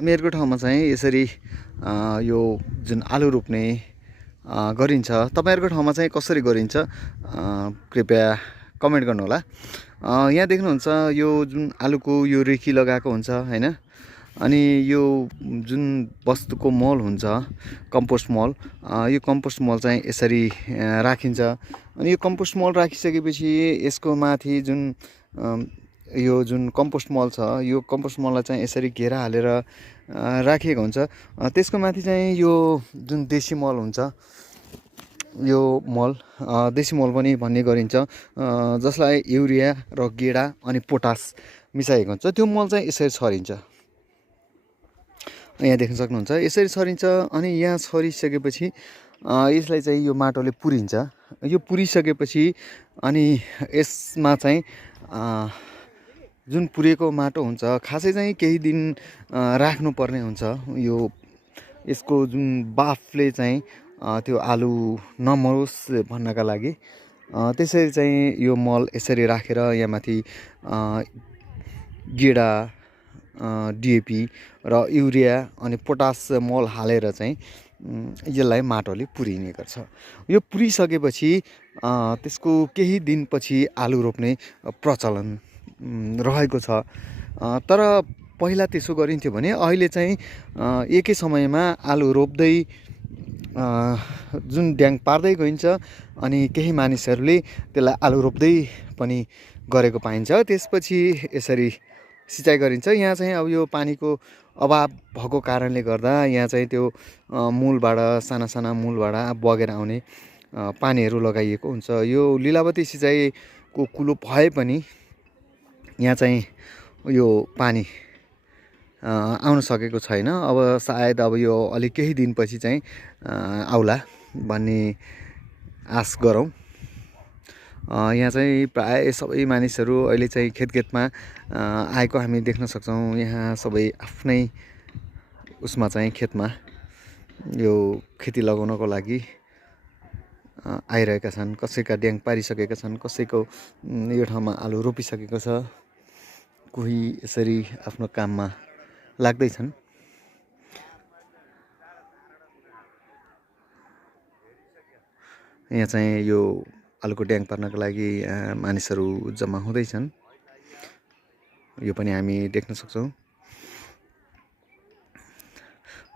हामीहरूको ठाउँमा चाहिँ यसरी यो जुन आलु रोप्ने गरिन्छ। तपाईँहरूको ठाउँमा चाहिँ कसरी गरिन्छ कृपया कमेन्ट गर्नुहोला। यहाँ देख्नुहुन्छ यो जुन आलुको यो रेखी लगाएको हुन्छ हैन। अनि यो जुन वस्तुको मल हुन्छ कम्पोस्ट मल, यो कम्पोस्ट मल चाहिँ यसरी राखिन्छ। अनि यो कम्पोस्ट मल राखिसकेपछि यसको माथि जुन यो जुन कम्पोस्ट मल छ यो कम्पोस्ट मललाई चाहिँ यसरी घेरा हालेर राखिएको हुन्छ। त्यसको माथि चाहिँ यो जुन देसी मल हुन्छ यो मल देसी मल पनि भन्ने गरिन्छ, जसलाई युरिया र गेडा अनि पोटास मिसाएको हुन्छ। त्यो मल चाहिँ यसरी छरिन्छ, यहाँ देख्न सक्नुहुन्छ यसरी छरिन्छ। अनि यहाँ छरिसकेपछि यसलाई चाहिँ यो माटोले पुरिन्छ। यो पुरिसकेपछि अनि यसमा चाहिँ जुन पुरेको माटो हुन्छ खासै चाहिँ केही दिन राख्नुपर्ने हुन्छ। यो यसको जुन बाफले चाहिँ त्यो आलु नमरोस् भन्नका लागि त्यसरी चाहिँ यो मल यसरी राखेर यहाँ माथि गेडा डिएपी र युरिया अनि पोटास मल हालेर चाहिँ यसलाई माटोले पुरिने गर्छ। यो पुरिसकेपछि त्यसको केही दिनपछि आलु रोप्ने प्रचलन रहेको छ। तर पहिला त्यसो गरिन्थ्यो भने अहिले चाहिँ एकै समयमा आलु रोप्दै जुन ड्याङ पार्दै गइन्छ अनि केही मानिसहरूले त्यसलाई आलु रोप्दै पनि गरेको पाइन्छ। त्यसपछि यसरी सिँचाइ गरिन्छ। यहाँ चाहिँ अब यो पानीको अभाव भएको कारणले गर्दा यहाँ चाहिँ त्यो मूलबाट साना साना मूलबाट बगेर आउने पानीहरू लगाइएको हुन्छ। यो लीलावती सिँचाइको कुलो भए पनि यहाँ चाहिँ यो पानी आउन सकेको छैन। अब सायद अब यो अलिक केही दिनपछि चाहिँ आउला भन्ने आश गरौँ। यहाँ चाहिँ प्राय सबै मानिसहरू अहिले चाहिँ खेतमा आएको हामी देख्न सक्छौँ। यहाँ सबै आफ्नै उसमा चाहिँ खेतमा यो खेती लगाउनको लागि आइरहेका छन्। कसैका ड्याङ पारिसकेका छन्, कसैको यो ठाउँमा आलु रोपिसकेको छ, कोही यसरी आफ्नो काममा लाग्दैछन्। यहाँ चाहिँ यो आलुको ड्याङ पार्नको लागि मानिसहरू जम्मा हुँदैछन्, यो पनि हामी देख्न सक्छौँ।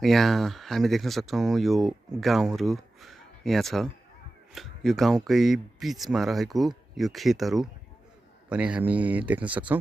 यहाँ हामी देख्न सक्छौँ यो गाउँहरू यहाँ छ। यो गाउँकै बिचमा रहेको यो खेतहरू पनि हामी देख्न सक्छौँ।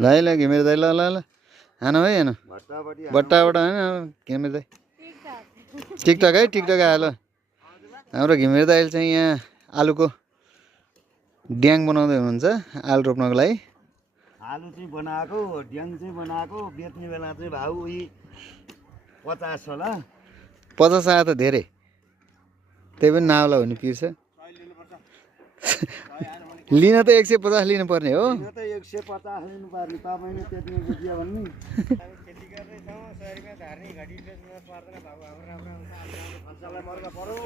ल घिमिरे दाइ, ल ल ल हान है, हेन बट्टाबाट होइन घिमिरे दाइ। टिकटक है, टिकटक आयो। ल हाम्रो घिमिरे दाइले चाहिँ यहाँ आलुको ड्याङ बनाउँदै हुनुहुन्छ आलु रोप्नको लागि। आलु चाहिँ बनाएको, ड्याङ चाहिँ बनाएको, बेच्ने बेला चाहिँ भाउ 50 होला। 50 आयो त धेरै, त्यही पनि नाउला हुने पिर्छ। लिन त 150 लिनुपर्ने हो। लिन त 150 लिनुपर्ने, तपाईँले त्यति बुझ्यो भन्ने। खेती गर्दैछौँ, शरीरमा झार्ने घडी बेच्नु पर्दैन भाउ। हाम्रो राम्रो फसललाई मर्न पर्यो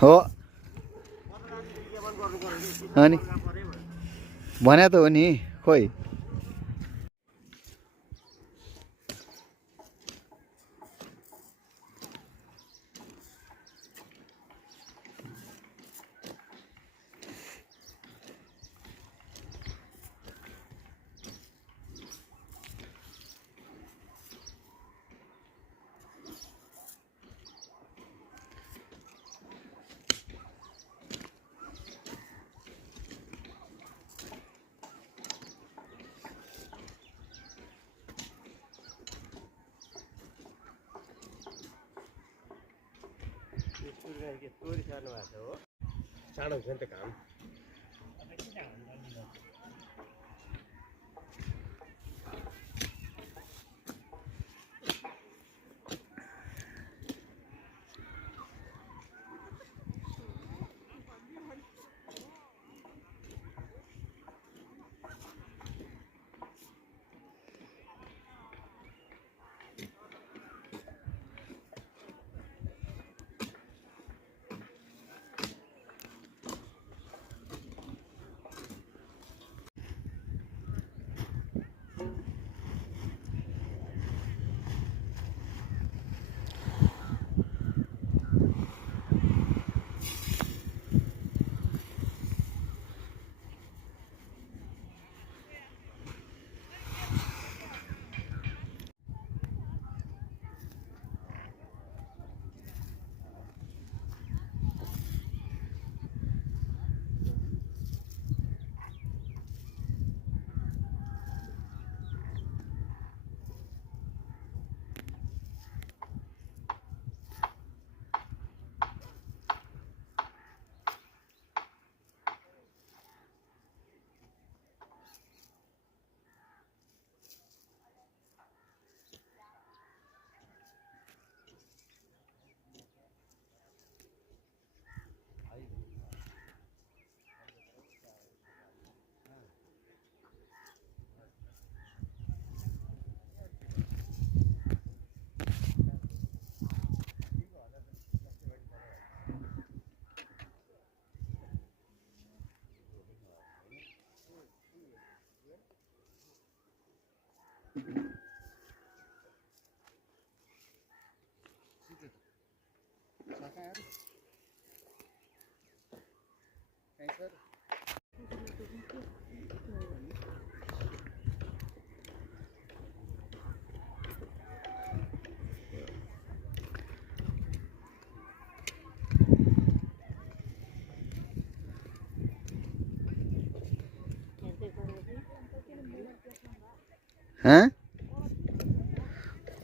हो। अनि भने त हो नि, खोइ। चोरी सर्नु भएको हो चाँडो हुन्छ नि त काम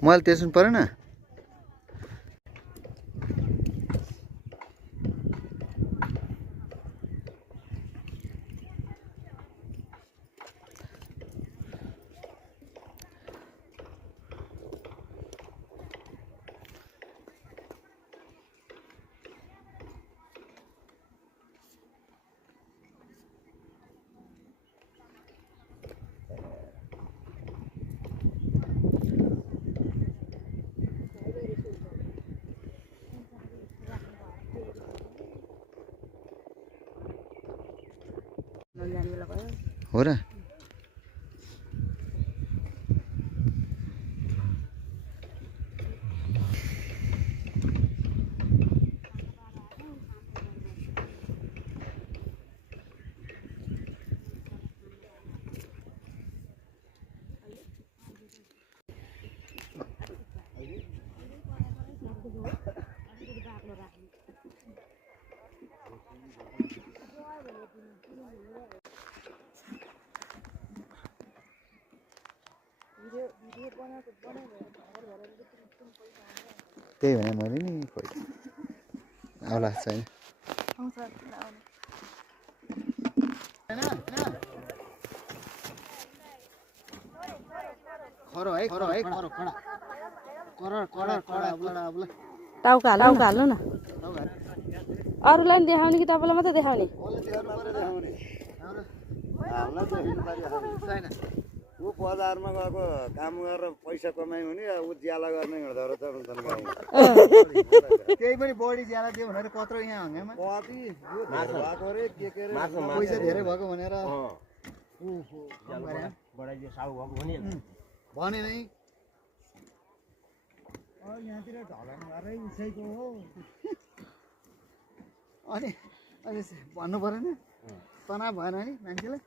मैले तेर्सुनु परेन हो र त्यही भने मैले नि पहिला आउला छैन खरो है खरो है खरो कडा कडा कडा कडा कडा टाउका हाल्नु न अरूलाई नि देखाउने कि तपाईँलाई मात्रै देखाउने ऊ बजारमा गएको काम गरेर पैसा कमाइ हुने ऊ ज्याला गर्ने हिँड्दो रहेछ त्यही पनि बढी ज्याला दियो भनेर कत्रो यहाँ हङ्गामा कति भएको रे के रे पैसा धेरै भएको भनेर बढाइदियो साउ भएको भने भने नै यहाँतिर ढलन गरेरै उसैको हो अनि भन्नु परेन तनाव भएन नि मान्छेलाई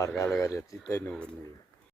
अर्काले गरे चित्तै नहुने